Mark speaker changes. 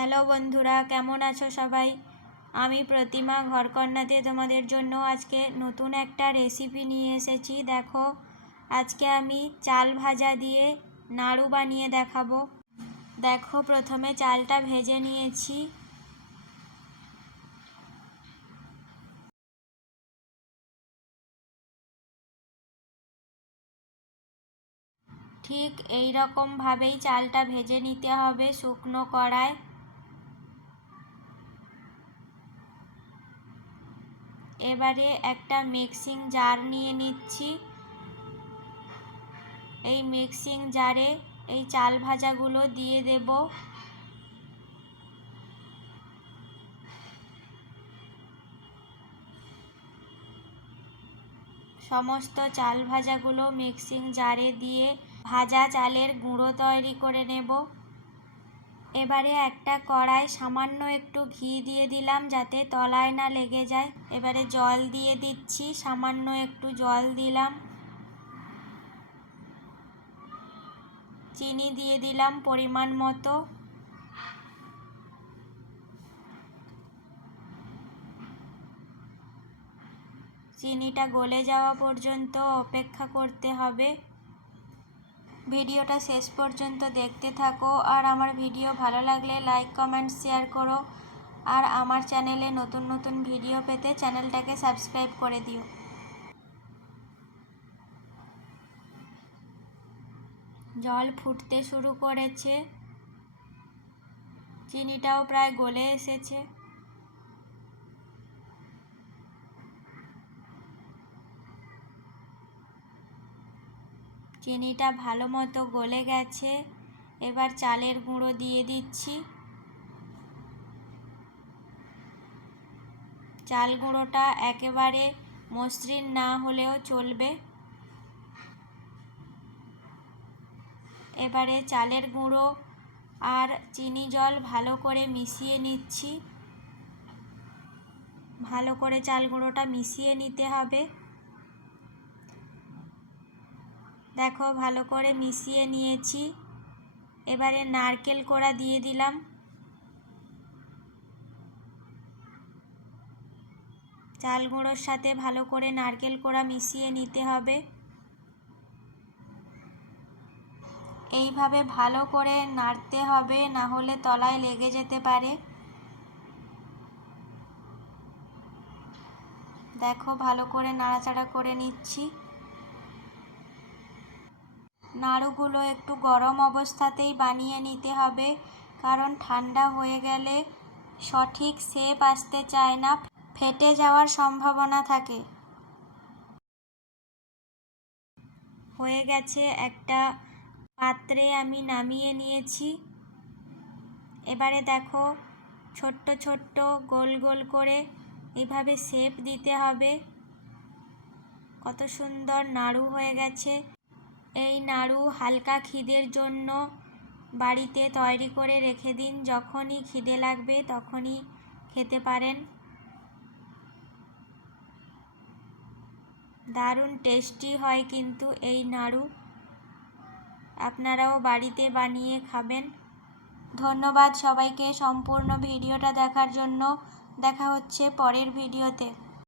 Speaker 1: Hello বন্ধুরা, কেমন আছো সবাই? আমি প্রতিমা ঘরকন্নাতে তোমাদের জন্য আজকে নতুন একটা রেসিপি নিয়ে এসেছি। দেখো, আজকে আমি চাল ভাজা দিয়ে নাড়ু বানিয়ে দেখাবো। দেখো, প্রথমে চালটা ভেজে নিয়েছি। ঠিক এই রকমভাবেই চালটা ভেজে নিতে হবে শুকনো কড়ায়। এবারে একটা মিক্সিং জার নিয়ে নিচ্ছি। এই মিক্সিং জারে এই চাল ভাজাগুলো দিয়ে দেব। সমস্ত চাল ভাজাগুলো মিক্সিং জারে দিয়ে ভাজা চালের গুঁড়ো তৈরি করে নেব। এবারে একটা কড়াই সামান্য একটু ঘি দিয়ে দিলাম যাতে তলায় না লেগে যায়। এবারে জল দিয়ে দিচ্ছি, সামান্য একটু জল দিলাম। চিনি দিয়ে দিলাম পরিমাণ মতো। চিনিটা গলে যাওয়া পর্যন্ত অপেক্ষা করতে হবে। ভিডিওটা শেষ পর্যন্ত দেখতে থাকো আর আমার ভিডিও ভালো লাগলে লাইক কমেন্ট শেয়ার করো। আর আমার চ্যানেলে নতুন নতুন ভিডিও পেতে চ্যানেলটাকে সাবস্ক্রাইব করে দিও। জল ফুটতে শুরু করেছে। চিনিটাও প্রায় গলে এসেছে। চিনিটা ভালো মতো গলে গেছে। এবার চালের গুঁড়ো দিয়ে দিচ্ছি। চাল গুঁড়োটা একেবারে মসৃণ না হলেও চলবে। এবারে চালের গুঁড়ো আর চিনি জল ভালো করে মিশিয়ে নিচ্ছি। ভালো করে চাল গুঁড়োটা মিশিয়ে নিতে হবে। দেখো, ভালো করে মিশিয়ে নিয়েছি। এবারে নারকেল কোড়া দিয়ে দিলাম। চাল গুঁড়োর সাথে ভালো করে নারকেল কোড়া মিশিয়ে নিতে হবে। এইভাবে ভালো করে নাড়তে হবে, না হলে তলায় লেগে যেতে পারে। দেখো, ভালো করে নাড়াচাড়া করে নিচ্ছি। নাড়ুগুলো একটু গরম অবস্থাতেই বানিয়ে নিতে হবে, কারণ ঠান্ডা হয়ে গেলে সঠিক শেপ আসতে চায় না, ফেটে যাওয়ার সম্ভাবনা থাকে। হয়ে গেছে একটা পাত্রে আমি নামিয়ে নিয়েছি। এবারে দেখো, ছোট্ট ছোট্ট গোল গোল করে এইভাবে শেপ দিতে হবে। কত সুন্দর নাড়ু হয়ে গেছে। এই নাড়ু হালকা খিদের জন্য বাড়িতে তৈরি করে রেখে দিন। যখনই খিদে লাগবে, তখনই খেতে পারেন। দারুণ টেস্টি হয় কিন্তু এই নাড়ু। আপনারাও বাড়িতে বানিয়ে খাবেন। ধন্যবাদ সবাইকে। সম্পূর্ণ ভিডিওটা দেখার জন্য দেখা হচ্ছে পরের ভিডিওতে।